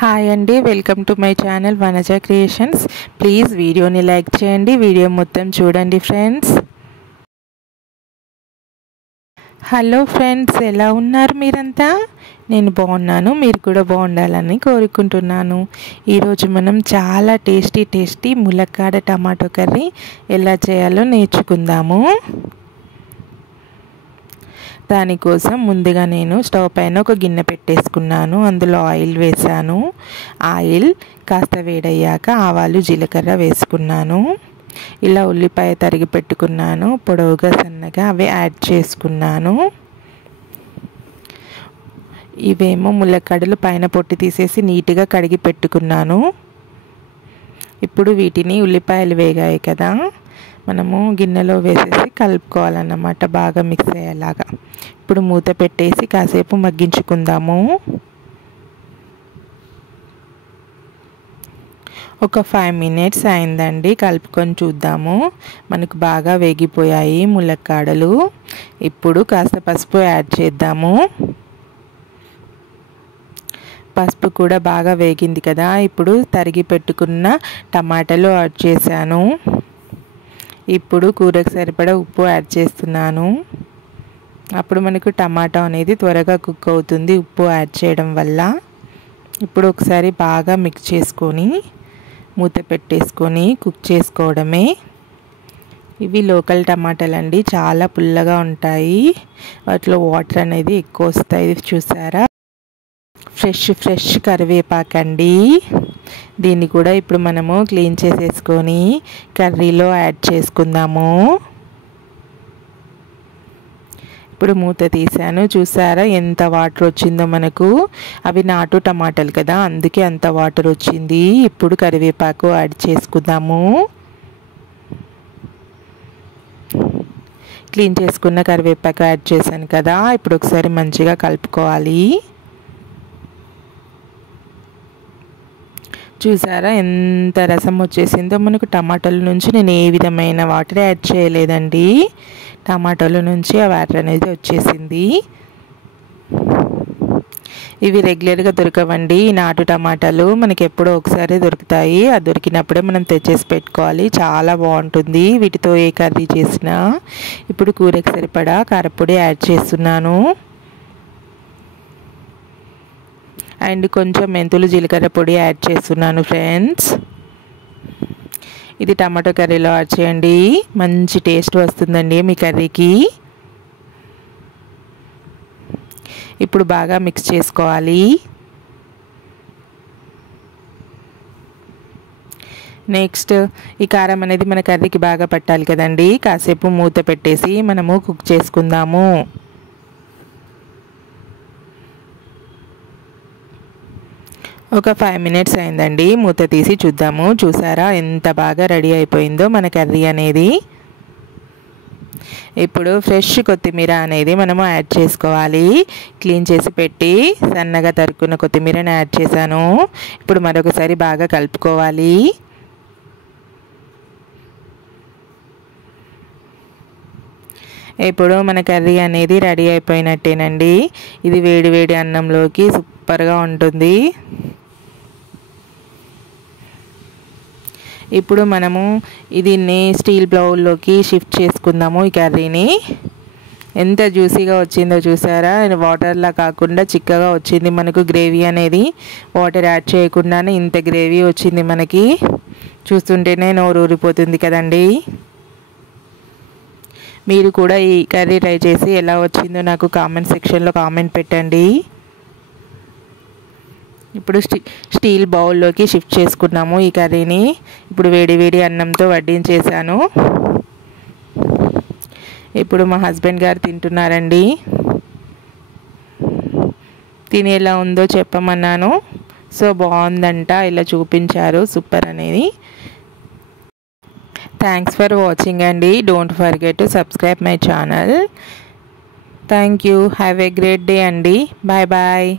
Hi అండి, welcome to my channel Vanaja creations. Please వీడియోని like చేయండి, వీడియో మొత్తం చూడండి ఫ్రెండ్స్. హలో ఫ్రెండ్స్, ఎలా ఉన్నారు మీరంతా? నేను బాగున్నాను, మీరు కూడా బాగుండాలని కోరుకుంటున్నాను. ఈరోజు మనం చాలా టేస్టీ ములక్కాడ టమాటో కర్రీ ఎలా చేయాలో నేర్చుకుందాము. దానికోసం ముందుగా నేను స్టవ్ పైన ఒక గిన్నె పెట్టేసుకున్నాను. అందులో ఆయిల్ వేసాను. ఆయిల్ కాస్త వేడయ్యాక ఆవాలు జీలకర్ర వేసుకున్నాను. ఇలా ఉల్లిపాయ తరిగి పెట్టుకున్నాను, పొడవుగా సన్నగా అవి యాడ్ చేసుకున్నాను. ఇవేమో ములక్కాడలు పైన పొట్టు తీసేసి నీట్గా కడిగి పెట్టుకున్నాను. ఇప్పుడు వీటిని ఉల్లిపాయలు వేగాయి కదా, మనము గిన్నెలో వేసేసి కలుపుకోవాలన్నమాట, బాగా మిక్స్ అయ్యేలాగా. ఇప్పుడు మూత పెట్టేసి కాసేపు మగ్గించుకుందాము. ఒక 5 minutes అయిందండి, కలుపుకొని చూద్దాము. మనకు బాగా వేగిపోయాయి ములక్కాడలు. ఇప్పుడు కాస్త పసుపు యాడ్ చేద్దాము. పసుపు కూడా బాగా వేగింది కదా, ఇప్పుడు తరిగి పెట్టుకున్న టమాటాలు యాడ్ చేశాను. ఇప్పుడు కూరకు సరిపడా ఉప్పు యాడ్ చేస్తున్నాను. అప్పుడు మనకు టమాటా అనేది త్వరగా కుక్ అవుతుంది ఉప్పు యాడ్ చేయడం వల్ల. ఇప్పుడు ఒకసారి బాగా మిక్స్ చేసుకొని మూత పెట్టేసుకొని కుక్ చేసుకోవడమే. ఇవి లోకల్ టమాటాలు అండి, చాలా పుల్లగా ఉంటాయి, వాటిలో వాటర్ అనేది ఎక్కువ వస్తాయి. చూసారా, ఫ్రెష్ కరివేపాకండి. దీన్ని కూడా ఇప్పుడు మనము క్లీన్ చేసేసుకొని కర్రీలో యాడ్ చేసుకుందాము. ఇప్పుడు మూత తీసాను, చూసారా ఎంత వాటర్ వచ్చిందో మనకు. అవి నాటు టమాటాలు కదా, అందుకే అంత వాటర్ వచ్చింది. ఇప్పుడు కరివేపాకు యాడ్ చేసుకుందాము. క్లీన్ చేసుకున్న కరివేపాకు యాడ్ చేశాను కదా, ఇప్పుడు ఒకసారి మంచిగా కలుపుకోవాలి. చూసారా ఎంత రసం వచ్చేసిందో మనకు టమాటాల నుంచి. నేను ఏ విధమైన వాటర్ యాడ్ చేయలేదండి, టమాటాల నుంచి ఆ వాటర్ అనేది వచ్చేసింది. ఇవి రెగ్యులర్గా దొరకవండి, నాటు టమాటాలు మనకి ఎప్పుడో ఒకసారి దొరుకుతాయి. అది దొరికినప్పుడే మనం తెచ్చేసి పెట్టుకోవాలి, చాలా బాగుంటుంది వీటితో ఏ కర్రీ చేసినా. ఇప్పుడు కూరకు సరిపడా కారపొడి యాడ్ చేస్తున్నాను. అండ్ కొంచెం మెంతులు జీలకర్ర పొడి యాడ్ చేస్తున్నాను ఫ్రెండ్స్. ఇది టమాటో కర్రీలో యాడ్ చేయండి, మంచి టేస్ట్ వస్తుందండి మీ కర్రీకి. ఇప్పుడు బాగా మిక్స్ చేసుకోవాలి. నెక్స్ట్ ఈ కారం అనేది మన కర్రీకి బాగా పట్టాలి కదండి, కాసేపు మూత పెట్టేసి మనము కుక్ చేసుకుందాము. ఒక 5 minutes అయిందండి, మూత తీసి చూద్దాము. చూసారా ఎంత బాగా రెడీ అయిపోయిందో మన కర్రీ అనేది. ఇప్పుడు ఫ్రెష్ కొత్తిమీర అనేది మనము యాడ్ చేసుకోవాలి. క్లీన్ చేసి పెట్టి సన్నగా తరుక్కున్న కొత్తిమీరని యాడ్ చేశాను. ఇప్పుడు మరొకసారి బాగా కలుపుకోవాలి. ఇప్పుడు మన కర్రీ అనేది రెడీ అయిపోయినట్టేనండి. ఇది వేడి అన్నంలోకి సూపర్గా ఉంటుంది. ఇప్పుడు మనము దీన్ని స్టీల్ బౌల్లోకి షిఫ్ట్ చేసుకుందాము. ఈ కర్రీని ఎంత జ్యూసీగా వచ్చిందో చూసారా, వాటర్లా కాకుండా చిక్కగా వచ్చింది మనకు. గ్రేవీ అనేది వాటర్ యాడ్ చేయకుండానే ఇంత గ్రేవీ వచ్చింది మనకి. చూస్తుంటేనే నోరు ఊరిపోతుంది కదండి. మీరు కూడా ఈ కర్రీ ట్రై చేసి ఎలా వచ్చిందో నాకు కామెంట్ సెక్షన్లో కామెంట్ పెట్టండి. ఇప్పుడు స్టీల్ బౌల్లోకి షిఫ్ట్ చేసుకున్నాము ఈ కర్రీని. ఇప్పుడు వేడి అన్నంతో వడ్డించేసాను. ఇప్పుడు మా హస్బెండ్ గారు తింటున్నారండి. తిని ఎలా ఉందో చెప్పమన్నాను. సో బాగుందంట, ఇలా చూపించారు సూపర్ అనేది. థ్యాంక్స్ ఫర్ వాచింగ్ అండి. Don't forget to subscribe my channel. Thank you. Have a great day అండి. బాయ్.